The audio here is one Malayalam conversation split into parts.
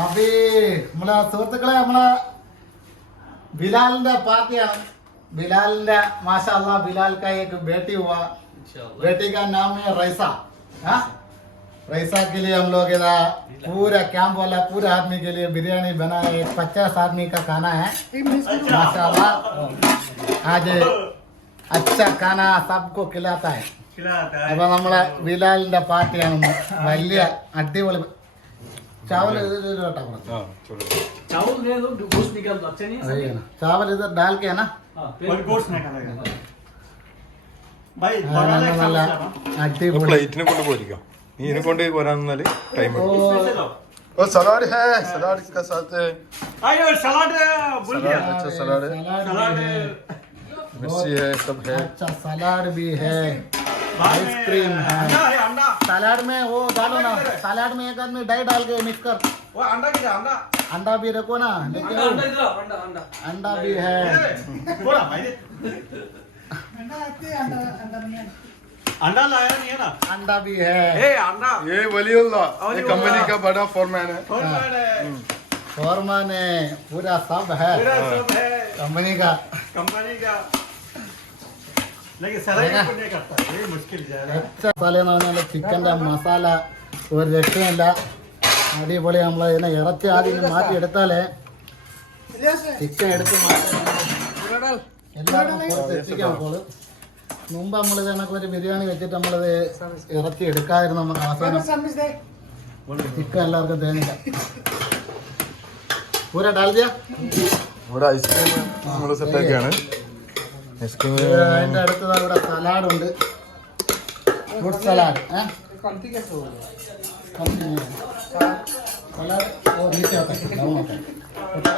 അപ്പി നമ്മളെ സുഹൃത്തുക്കളെ നമ്മളെ ബിലാലിന്റെ പാർട്ടിയാണ് ബിലാലിന്റെ माशा अल्लाह बिलाल का एक बेटी हुआ बेटी का नाम है रईसा हाँ रईसा के लिए हम लोग इधर पूरा कैंप वाला पूरे आदमी के लिए बिरयानी बनाए एक पचास आदमी का खाना है माशा अल्लाह आज अच्छा खाना सबको खिलाता है അപ്പൊ നമ്മളെ ബിലാലിന്റെ പാർട്ടിയാണ് ഇന്ന്. വലിയ അടിപൊളി चावल इधर इधर हटा पड़ा चावल दे दो गोश्त निकाल दो अच्छा नहीं है सही है ना चावल इधर डाल के है ना हाँ, कोई फिर गोश्त नहीं खाएगा भाई हाँ, बनाना നല്ല एक നല്ല साथ खाना। അടിപൊളി പ്ലേറ്റിനെ കൊണ്ട് പോയിരിക്കാം നീ ഇതിനെ കൊണ്ട് വരാൻ നിന്നാല് ടൈം ഓ इसमें से लो और सलाद है सलाद के साथ आयो सलाद भूल गया सलाद अच्छा सलाद है सलाद सलाद भी है मिर्ची है सब है अच्छा सलाद भी है बाद में आइसक्रीम है। अंडा है अंडा सलाद में वो डालो ना सलाद में एक आदमी दही डाल के मिक्स कर। वो अंडा किधर अंडा। अंडा भी रखो ना लेकिन अंडा अंडा इधर अंडा अंडा। अंडा भी है। थोड़ा भाई अंडा लाया नहीं है ना? अंडा भी है। ए अंडा। ये वलीउल्ला ये कंपनी का बड़ा फॉरमैन है। कौन हाँ। मैन है पूरा सब है। पूरा सब है। कंपनी का। कंपनी का। പറഞ്ഞാൽ ചിക്കന്റെ മസാല ഒരു രക്ഷയില്ല. അടിപൊളി നമ്മൾ ഇതിനെ ഇറച്ചി ആദ്യം മാറ്റി എടുത്താലേ ചിക്കൻ എടുത്ത് മാറ്റി എത്തിക്കാൻ മുമ്പ് നമ്മൾ ഇതിനൊക്കെ ഒരു ബിരിയാണി വെച്ചിട്ട് നമ്മളിത് ഇറച്ചി എടുക്കാതിരുന്നു നമുക്ക് അവസാനം. ചിക്കൻ എല്ലാവർക്കും തേനില്ല പൂര ഇവിടെ ഐസ്ക്രീം നമ്മൾ സെറ്റ് ആക്കിയാണ്. ഐസ്ക്രീം അതിന്റെ അടുത്തതാണ് ഇവിടെ സലാഡ്? ഉണ്ട് fruit salad salad mix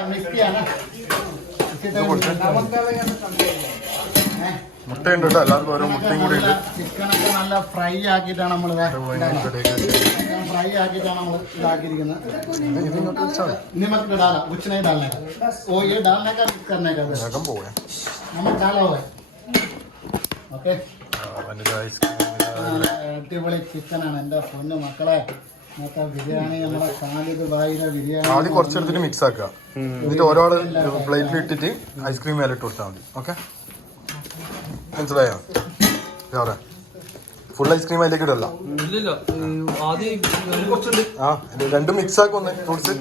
mix ചെയ്യാനാ നമുക്ക് മുട്ടയുണ്ട് കേട്ടോ. എല്ലാവർക്കും ഓരോ മുട്ടയും കൂടി ഉണ്ട്. ചിക്കനൊക്കെ നല്ല ഫ്രൈ ആക്കിയിട്ടാണ് നമ്മൾ ഫ്രൈ ആക്കിയിട്ടാണ് നമ്മൾ ഇതാക്കിയിരിക്കുന്നത്. ഇനി മക്ക് ഇടാല. കുച്ചിനെ ഇടാലേ ഓ ഈ ഡാലിനേക്കാ കുക്കറിനേക്കാ വേഗം പോവേ. നമ്മൾ ഡാലാവേ ഓക്കെ. അടിപൊളി ചിക്കനാണ് എന്റെ പൊന്നു മക്കളെ. മൊത്തം ബിരിയാണി നമ്മളെ കാലിത് ബായിലെ ബിരിയാണി. ആദ്യം കുറച്ചെടുത്തിട്ട് മിക്സ് ആക്കുക. എന്നിട്ട് ഓരോ പ്ലേറ്റിൽ ഇട്ടിട്ട് ഐസ്ക്രീം മേലിട്ട് കൊടുത്താൽ മതി. ഓക്കെ? മനസ്സിലായോ വേറെ ഫുൾ ഐസ്ക്രീം അതിലേക്ക് ഇടല്ല ഇല്ലില്ല ആദ്യം ഒരു കുറച്ചുണ്ട് ആ ഇത് രണ്ടും മിക്സ് ആക്കും ഒന്ന് ഫ്രൂട്ട്സ്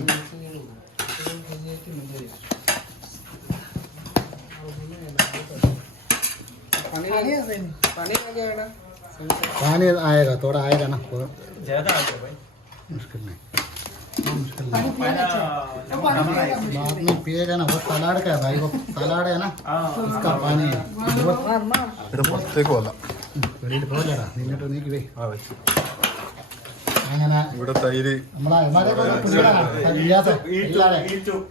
पानी आएगा थोड़ा आएगा ना थोड़ा ज्यादा आ गया भाई मुश्किल नहीं मुश्किल नहीं बाद में पिएगा ना वो सलाड का है भाई वो सलाड है ना उसका पानी है वो ഇവിടെ പുറത്തേക്ക് പോകല വെളിയിൽ പോകലടാ നിന്നിട്ട് നീക്കി പോയി ആ വെച്ച് അങ്ങനെ ഇവിടെ തൈര് हमारा हमारे को तो पूरा सब लिया था लिया है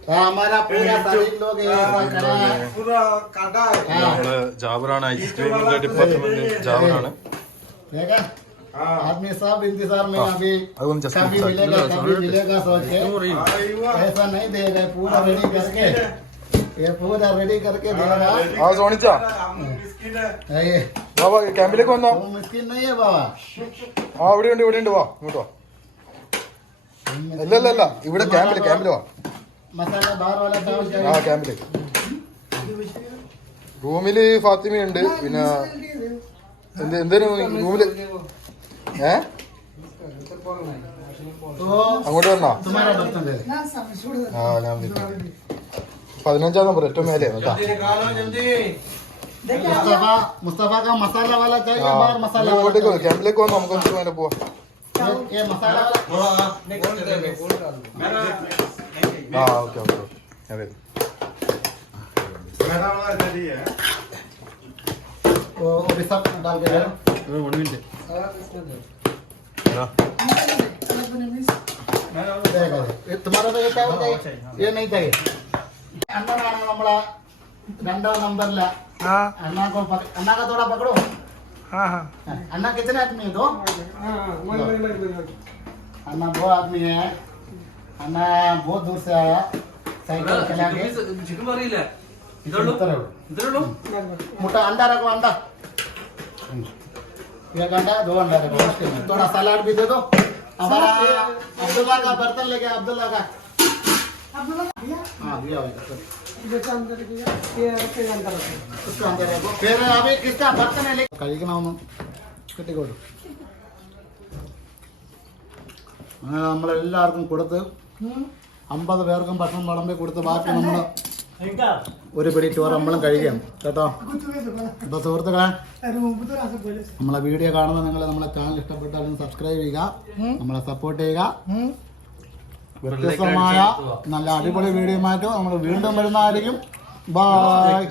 हाँ, हमारा पूरा शरीर लोग ऐसा करा है पूरा काटा है हाँ നമ്മള് ജാബറാണ് ഐസ്ക്രീമിന്റെ ഡിപ്പാർട്ട്മെന്റ് ജാബറാണ് देखा आदमी सब इंतजार में अभी അതും just कभी mix मिलेगा कभी मिलेगा सोच के ऐसा नहीं देगा पूरा रेडी करके ये पूरा रेडी करके देगा ആ സോണിച്ചാ बिस्किट है ये വാ വാ ക്യാമ്പിലേക്ക് വന്നോ वो मुश्किल नहीं है बाबा ആ ഇവിടെ ഉണ്ട് ഇവിടെ ഉണ്ട് വാ ഇങ്ങോട്ട് വാ അല്ല അല്ല അല്ല ഇവിടെ ക്യാമ്പില് ക്യാമ്പില് വാ मसाला बाहर वाला चावल ആ चाहिए ക്യാമ്പിലേക്ക് റൂമില് ഫാത്തിമയുണ്ട് പിന്നെ എന്ത് എന്തേലും റൂമില് ഏ तो അങ്ങോട്ട് വന്നാ तुम्हारा बर्तन दे ആ ഞാൻ വിളിക്കാം. പതിനഞ്ചാം നമ്പർ ഏറ്റവും മേലെ കേട്ടാ मुस्तफा मुस्तफा का मसाला वाला चाहिए ആ बाहर मसाला वाला ഇങ്ങോട്ടേക്ക് चाहिए? ക്യാമ്പിലേക്ക് വന്നോ നമുക്ക് എന്നിട്ട് മേലെ പോവാം ये- ये मसाला वाला ആ ഓക്കെ ഓക്കെ ഓക്കെ ഞാൻ വരും मेरा वाला रेडी है वो वो भी सब डाल के दे വൺ മിനിറ്റ് ആ. देगा दे। ये तुम्हारा तो ये चावल चाहिए ये नहीं चाहिए അണ്ണനാണ് നമ്മളെ രണ്ടാം നമ്പറിലെ अन्ना को पक- अन्ना का थोड़ा पकड़ो अन्ना कितने आदमी है दो अन्ना दो आदमी है अन्ना बहुत दूर से आया साइकिल चला के ചിക്കൻ പറയില്ല ഇതുള്ളൂ इधर आओ। ഇതുള്ളൂ मोटा अंडा रखो अंडा एक अंडा दो अंडा रखो उसके में थोड़ा सलाद भी दे दो हमारा अब्दुल्ला का बर्तन लेके अब्दुल्ला का हाँ दिया हुआ उसका अंदर है फिर अभी किसका बर्तन है लेकिन കഴിക്കണമെന്ന് കിട്ടിക്കോട്ടു അങ്ങനെ നമ്മളെല്ലാവർക്കും കൊടുത്ത് അമ്പത് പേർക്കും ഭക്ഷണം വിളമ്പി കൊടുത്ത് ബാക്കി നമ്മൾ എന്താ ഒരു പിടി ചോറ് നമ്മളും കഴിക്കാം. കേട്ടോ? അപ്പോൾ സുഹൃത്തുക്കളെ? നമ്മളെ വീഡിയോ കാണുന്ന നിങ്ങൾ നമ്മളെ ചാനൽ ഇഷ്ടപ്പെട്ടാലും സബ്സ്ക്രൈബ് ചെയ്യുക. നമ്മളെ സപ്പോർട്ട് ചെയ്യുക. വ്യത്യസ്തമായ നല്ല അടിപൊളി വീഡിയോ മാറ്റം നമ്മൾ വീണ്ടും വരുന്നതായിരിക്കും. ബൈ